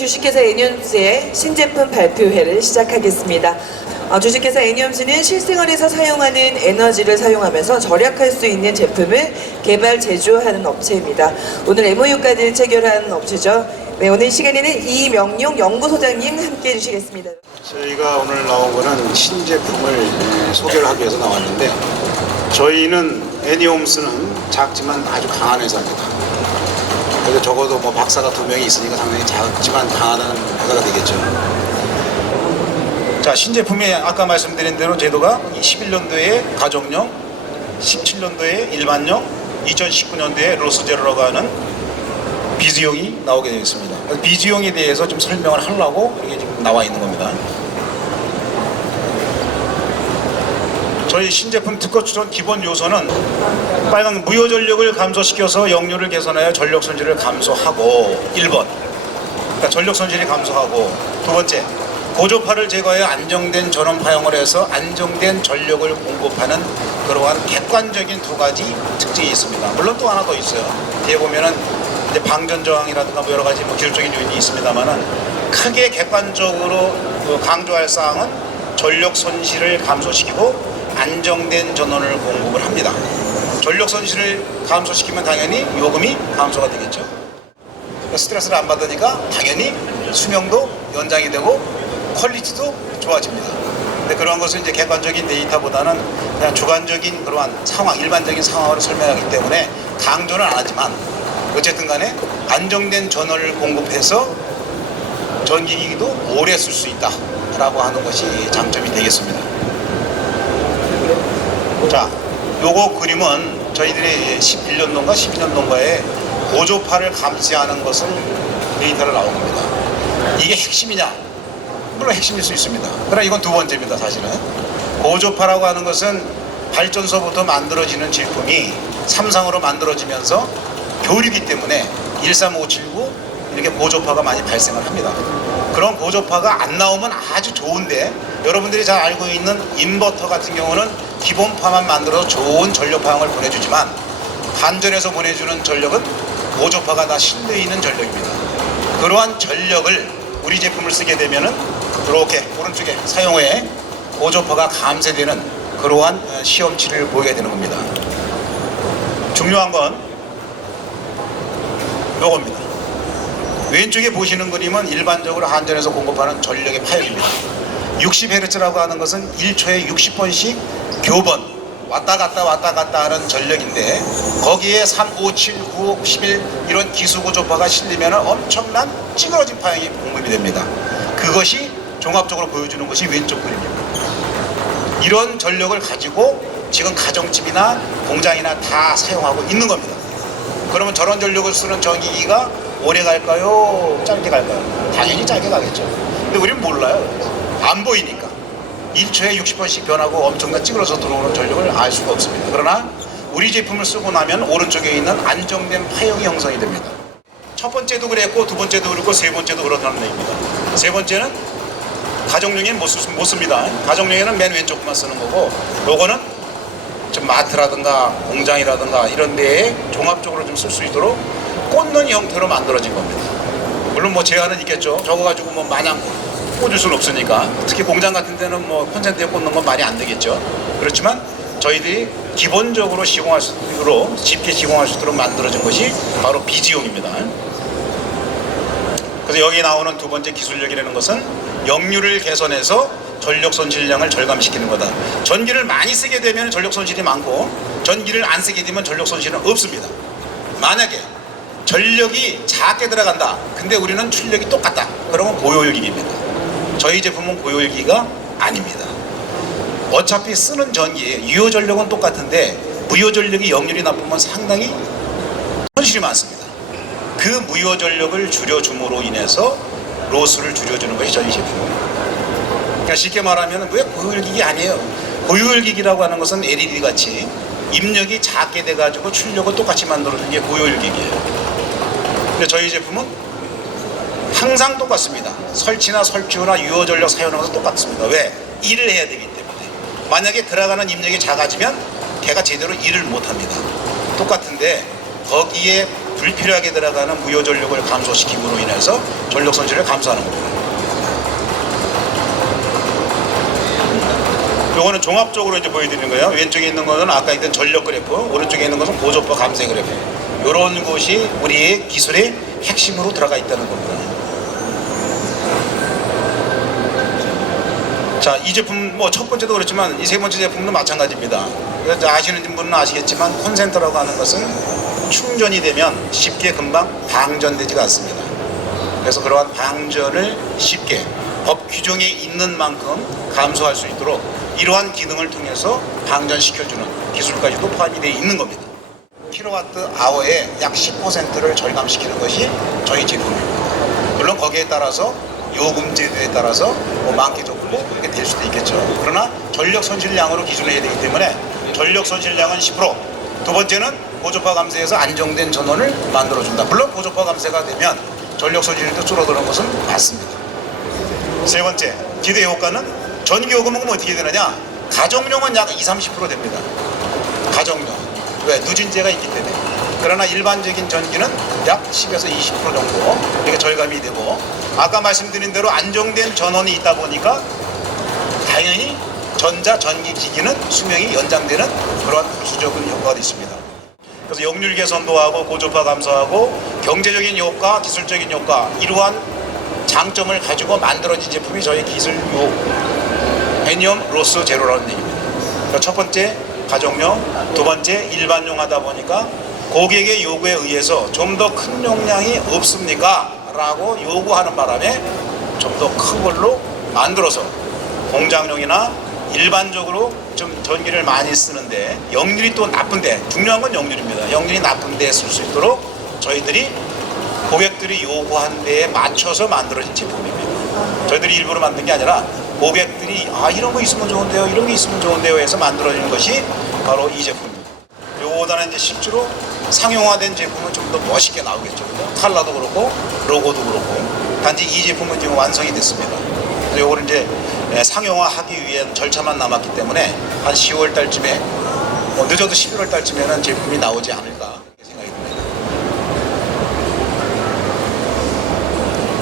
주식회사 애니엄스의 신제품 발표회를 시작하겠습니다. 주식회사 애니엄스는 실생활에서 사용하는 에너지를 사용하면서 절약할 수 있는 제품을 개발, 제조하는 업체입니다. 오늘 MOU까지 체결한 업체죠. 네, 오늘 시간에는 이명용 연구소장님 함께 해주시겠습니다. 저희가 오늘 나온 거는 신제품을 소개를 하기 위해서 나왔는데, 저희는 애니엄스는 작지만 아주 강한 회사입니다. 그래서 적어도 뭐 박사가 2명이 있으니까 상당히 작지만 강하다는 회사가 되겠죠. 자, 신제품이 아까 말씀드린 대로 제도가 21년도에 가정용, 17년도에 일반용, 2019년도에 로스제로라고 하는 비즈용이 나오게 되겠습니다. 비즈용에 대해서 좀 설명을 하려고 이게 지금 나와 있는 겁니다. 저희 신제품 특허 추천 기본 요소는 빨간 무효 전력을 감소시켜서 역류를 개선하여 전력 손실을 감소하고 1번, 그러니까 전력 손실이 감소하고, 두 번째, 고조파를 제거해 안정된 전원 파형을 해서 안정된 전력을 공급하는 그러한 객관적인 두 가지 특징이 있습니다. 물론 또 하나 더 있어요. 뒤에 보면은 이제 방전 저항이라든가 뭐 여러 가지 기술적인 요인이 있습니다만은, 크게 객관적으로 강조할 사항은 전력 손실을 감소시키고 안정된 전원을 공급을 합니다. 전력 손실을 감소시키면 당연히 요금이 감소가 되겠죠. 스트레스를 안 받으니까 당연히 수명도 연장이 되고 퀄리티도 좋아집니다. 근데 그런 것은 이제 객관적인 데이터보다는 그냥 주관적인 그러한 상황, 일반적인 상황으로 설명하기 때문에 강조는 안 하지만, 어쨌든 간에 안정된 전원을 공급해서 전기기기도 오래 쓸 수 있다라고 하는 것이 장점이 되겠습니다. 자, 요거 그림은 저희들이 11년도인가 12년도인가에 고조파를 감지하는 것을 데이터를 나온 겁니다. 이게 핵심이냐? 물론 핵심일 수 있습니다. 그러나 이건 두 번째입니다. 사실은 고조파라고 하는 것은 발전소부터 만들어지는 제품이 삼상으로 만들어지면서 교류이기 때문에 13579 이렇게 고조파가 많이 발생을 합니다. 그런 고조파가 안 나오면 아주 좋은데, 여러분들이 잘 알고 있는 인버터 같은 경우는 기본파만 만들어서 좋은 전력 파형을 보내주지만, 단전에서 보내주는 전력은 고조파가 다 실려 있는 전력입니다. 그러한 전력을 우리 제품을 쓰게 되면은 이렇게 오른쪽에 사용 후에 고조파가 감쇄되는 그러한 시험치를 보게 되는 겁니다. 중요한 건 요겁니다. 왼쪽에 보시는 그림은 일반적으로 한전에서 공급하는 전력의 파열입니다. 60Hz라고 하는 것은 1초에 60번씩 교번 왔다 갔다 하는 전력인데, 거기에 3, 5, 7, 9, 11 이런 기수고조파가 실리면 엄청난 찌그러진 파형이 공급이 됩니다. 그것이 종합적으로 보여주는 것이 왼쪽 그림입니다. 이런 전력을 가지고 지금 가정집이나 공장이나 다 사용하고 있는 겁니다. 그러면 저런 전력을 쓰는 전기기가 오래 갈까요? 짧게 갈까요? 당연히 짧게 가겠죠. 근데 우리는 몰라요. 안 보이니까 1초에 60번씩 변하고 엄청나게 찌그러서 들어오는 전력을 알 수가 없습니다. 그러나 우리 제품을 쓰고 나면 오른쪽에 있는 안정된 파형이 형성이 됩니다. 첫 번째도 그랬고, 두 번째도 그렇고, 세 번째도 그렇다는 얘기입니다. 세 번째는 가정용에는 못 씁니다. 가정용에는 맨 왼쪽만 쓰는 거고, 요거는 좀 마트라든가 공장이라든가 이런 데에 종합적으로 좀 쓸 수 있도록 꽂는 형태로 만들어진 겁니다. 물론 뭐 제한은 있겠죠. 저거 가지고 뭐 마냥 꽂을 수는 없으니까. 특히 공장 같은 데는 뭐 콘센트에 꽂는 건 말이 안 되겠죠. 그렇지만 저희들이 기본적으로 시공할 수 있도록, 쉽게 시공할 수 있도록 만들어진 것이 바로 비즈용입니다. 그래서 여기 나오는 두 번째 기술력이라는 것은 역류를 개선해서 전력 손실량을 절감시키는 거다. 전기를 많이 쓰게 되면 전력 손실이 많고, 전기를 안 쓰게 되면 전력 손실은 없습니다. 만약에 전력이 작게 들어간다, 근데 우리는 출력이 똑같다, 그러면 고효율기기입니다. 저희 제품은 고효율기가 아닙니다. 어차피 쓰는 전기, 유효 전력은 똑같은데 무효 전력이 역률이 나쁘면 상당히 손실이 많습니다. 그 무효 전력을 줄여줌으로 인해서 로스를 줄여주는 것이 저희 제품입니다. 그러니까 쉽게 말하면 왜 고효율기기 아니에요? 고효율기기라고 하는 것은 LED 같이 입력이 작게 돼가지고 출력을 똑같이 만들어주는 게 고효율기기예요. 근데 저희 제품은 항상 똑같습니다. 설치나 설치후나 유효 전력 사용하면서 똑같습니다. 왜? 일을 해야 되기 때문에. 만약에 들어가는 입력이 작아지면 걔가 제대로 일을 못합니다. 똑같은데 거기에 불필요하게 들어가는 무효 전력을 감소시킴으로 인해서 전력 손실을 감소하는 겁니다. 요거는 종합적으로 이제 보여드리는 거예요. 왼쪽에 있는 거는 아까 있던 전력 그래프, 오른쪽에 있는 것은 고조파 감쇄 그래프. 이런 것이 우리의 기술의 핵심으로 들어가 있다는 겁니다. 자, 이 제품 뭐 첫 번째도 그렇지만 이 세 번째 제품도 마찬가지입니다. 그래서 아시는 분은 아시겠지만 콘센트라고 하는 것은 충전이 되면 쉽게 금방 방전되지가 않습니다. 그래서 그러한 방전을 쉽게 법 규정에 있는 만큼 감소할 수 있도록 이러한 기능을 통해서 방전시켜주는 기술까지도 포함이 되어 있는 겁니다. 킬로와트 아워의 약 10%를 절감시키는 것이 저희 제품입니다. 물론 거기에 따라서 요금제도에 따라서 뭐 많게 적게 그렇게 될 수도 있겠죠. 그러나 전력 손실량으로 기준을 해야 되기 때문에 전력 손실량은 10%. 두 번째는 고조파 감쇄에서 안정된 전원을 만들어준다. 물론 고조파 감쇄가 되면 전력 손실도 줄어드는 것은 맞습니다. 세 번째, 기대 효과는 전기요금은 어떻게 되느냐? 가정용은 약 20-30% 됩니다. 가정용. 왜? 누진제가 있기 때문에. 그러나 일반적인 전기는 약 10에서 20% 정도 이렇게 절감이 되고, 아까 말씀드린 대로 안정된 전원이 있다 보니까 당연히 전기기기는 수명이 연장되는 그런 부수적인 효과가 있습니다. 그래서 역률 개선도 하고 고조파 감소하고 경제적인 효과, 기술적인 효과, 이러한 장점을 가지고 만들어진 제품이 저희 기술요 애니엄 로스 제로라는 얘기입니다. 그러니까 첫 번째 가정용, 두 번째 일반용 하다 보니까 고객의 요구에 의해서 좀 더 큰 용량이 없습니까? 라고 요구하는 바람에 좀 더 큰 걸로 만들어서 공장용이나 일반적으로 좀 전기를 많이 쓰는데 역률이 또 나쁜데, 중요한 건 역률입니다. 역률이 나쁜데 쓸 수 있도록 저희들이 고객들이 요구한 데에 맞춰서 만들어진 제품입니다. 저희들이 일부러 만든 게 아니라 고객들이 이런 거 있으면 좋은데요, 이런 게 있으면 좋은데요 해서 만들어진 것이 바로 이 제품입니다. 요거보다는 이제 실제로 상용화된 제품은 좀 더 멋있게 나오겠죠. 컬러도 그렇고 로고도 그렇고. 단지 이 제품은 지금 완성이 됐습니다. 그래서 요거를 이제 상용화하기 위한 절차만 남았기 때문에 한 10월 달쯤에 늦어도 11월 달쯤에는 제품이 나오지 않을까 생각이 듭니다.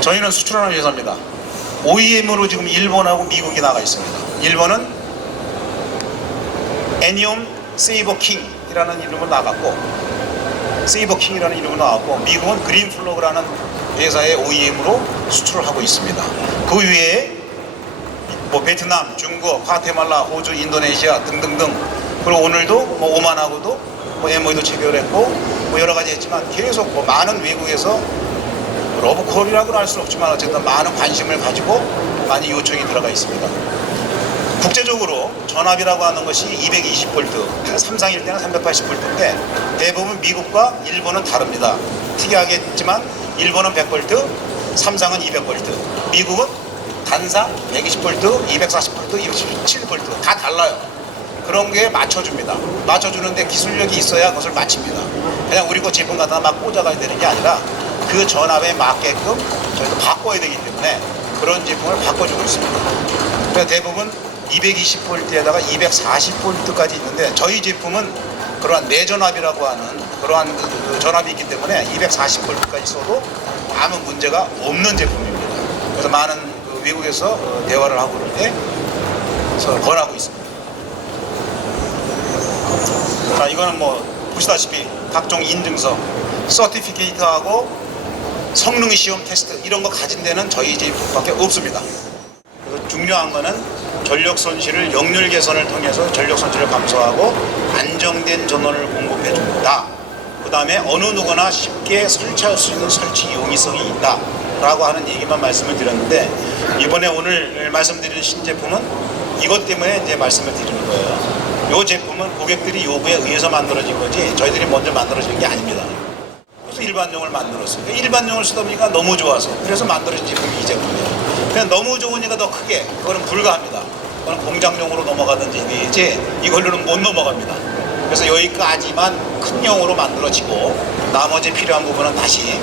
저희는 수출하는 회사입니다. OEM으로 지금 일본하고 미국이 나가 있습니다. 일본은 애니엄 세이버킹이라는 이름으로 나갔고, 미국은 그린플러그라는 회사의 OEM으로 수출을 하고 있습니다. 그 외에 뭐 베트남, 중국, 과테말라, 호주, 인도네시아 등등등, 그리고 오늘도 뭐 오만하고도 뭐 MOU도 체결했고 뭐 여러 가지 했지만 계속 뭐 많은 외국에서 러브콜이라고는 할 수는 없지만 어쨌든 많은 관심을 가지고 많이 요청이 들어가 있습니다. 국제적으로 전압이라고 하는 것이 220V, 삼상일 때는 380V인데 대부분 미국과 일본은 다릅니다. 특이하겠지만 일본은 100V, 삼상은 200V, 미국은 단상 120V, 240V, 217V 다 달라요. 그런 게 맞춰줍니다. 맞춰주는데 기술력이 있어야 그것을 맞춥니다. 그냥 우리 거 제품 갖다가 막 꽂아가야 되는 게 아니라 그 전압에 맞게끔 저희도 바꿔야 되기 때문에 그런 제품을 바꿔주고 있습니다. 그래서 대부분 220V에다가 240V까지 있는데 저희 제품은 그러한 내전압이라고 하는 그러한 그 전압이 있기 때문에 240V까지 써도 아무 문제가 없는 제품입니다. 그래서 많은 그 외국에서 대화를 하고 그럴 때 권하고 있습니다. 자, 이거는 뭐 보시다시피 각종 인증서, 서티피케이트하고 성능 시험 테스트 이런 거 가진 데는 저희 제품밖에 없습니다. 그래서 중요한 거는 전력 손실을 역률 개선을 통해서 전력 손실을 감소하고 안정된 전원을 공급해 줍니다. 그 다음에 어느 누구나 쉽게 설치할 수 있는 설치 용이성이 있다 라고 하는 얘기만 말씀을 드렸는데, 이번에 오늘 말씀드리는 신제품은 이것 때문에 이제 말씀을 드리는 거예요. 이 제품은 고객들이 요구에 의해서 만들어진 거지 저희들이 먼저 만들어진 게 아닙니다. 그래서 일반용을 만들었어요. 일반용을 쓰다 보니까 너무 좋아서 그래서 만들어진 제품이 이 제품이에요. 그냥 너무 좋으니까 더 크게, 그거는 불가합니다. 그거는 공장용으로 넘어가든지 되지 이걸로는 못 넘어갑니다. 그래서 여기까지만 큰 용으로 만들어지고 나머지 필요한 부분은 다시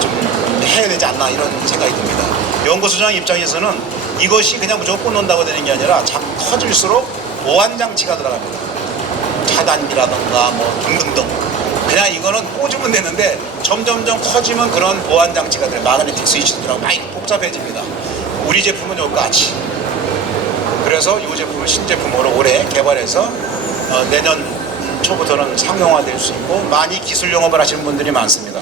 좀 해야 되지 않나 이런 생각이 듭니다. 연구소장 입장에서는 이것이 그냥 무조건 꽂는다고 되는 게 아니라 자꾸 커질수록 보안장치가 들어갑니다. 차단기라든가 뭐 등등등 그냥 이거는 꽂으면 되는데 점점점 커지면 그런 보안 장치가 돼요. 마그네틱 스위치들하고 많이 복잡해집니다. 우리 제품은 여기까지. 그래서 이 제품을 신제품으로 올해 개발해서 내년 초부터는 상용화될 수 있고 많이 기술 영업을 하시는 분들이 많습니다.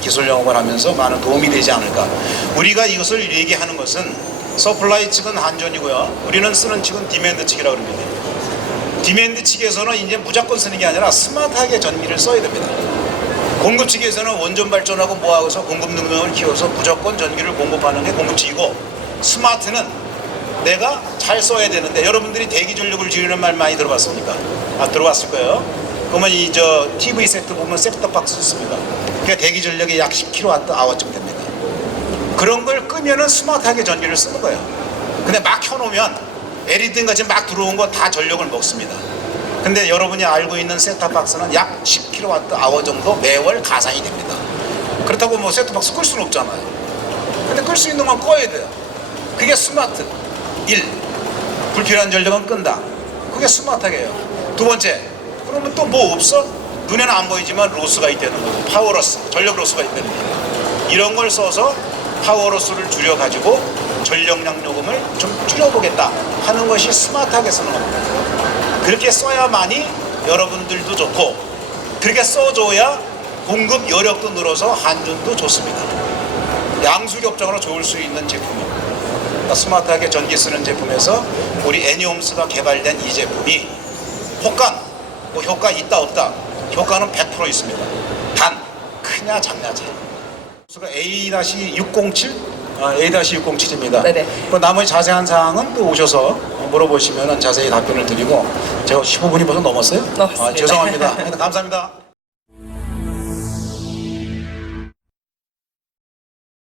기술 영업을 하면서 많은 도움이 되지 않을까. 우리가 이것을 얘기하는 것은 서플라이 측은 한전이고요. 우리는 쓰는 측은 디맨드 측이라고 합니다. 디맨드 측에서는 이제 무조건 쓰는 게 아니라 스마트하게 전기를 써야 됩니다. 공급 측에서는 원전 발전하고 뭐하고서 공급 능력을 키워서 무조건 전기를 공급하는 게 공급 측이고, 스마트는 내가 잘 써야 되는데, 여러분들이 대기 전력을 줄이는 말 많이 들어봤습니까? 들어봤을 거예요. 그러면 TV 세트 보면 셋톱박스 있습니다. 그게 대기 전력이 약 10kWh쯤 됩니다. 그런 걸 끄면은 스마트하게 전기를 쓰는 거예요. 근데 막 켜놓으면 LED 같이 막 들어온 거 다 전력을 먹습니다. 근데 여러분이 알고 있는 셋톱박스는 약 10kWh 정도 매월 가산이 됩니다. 그렇다고 뭐 셋톱박스 끌 수는 없잖아요. 근데 끌 수 있는 건 꺼야 돼요. 그게 스마트. 1. 불필요한 전력은 끈다. 그게 스마트하게 해요. 두 번째, 그러면 또 뭐 없어? 눈에는 안 보이지만 로스가 있다는 거고, 파워로스, 전력 로스가 있다는 거예요. 이런 걸 써서 파워로스를 줄여가지고 전력량 요금을 좀 줄여보겠다 하는 것이 스마트하게 쓰는 겁니다. 그렇게 써야만이 여러분들도 좋고, 그렇게 써줘야 공급 여력도 늘어서 한전도 좋습니다. 양수ገብ적으로 좋을 수 있는 제품입니다. 그러니까 스마트하게 전기 쓰는 제품에서 우리 애니홈스가 개발된 이 제품이 효과 있다 없다? 효과는 100% 있습니다. 단 크냐 작냐지. A-607? A-607입니다. 네네. 그 나머지 자세한 사항은 또 오셔서 물어보시면 자세히 답변을 드리고, 제가 15분이 벌써 넘었어요? 넘었습니다. 죄송합니다. 감사합니다.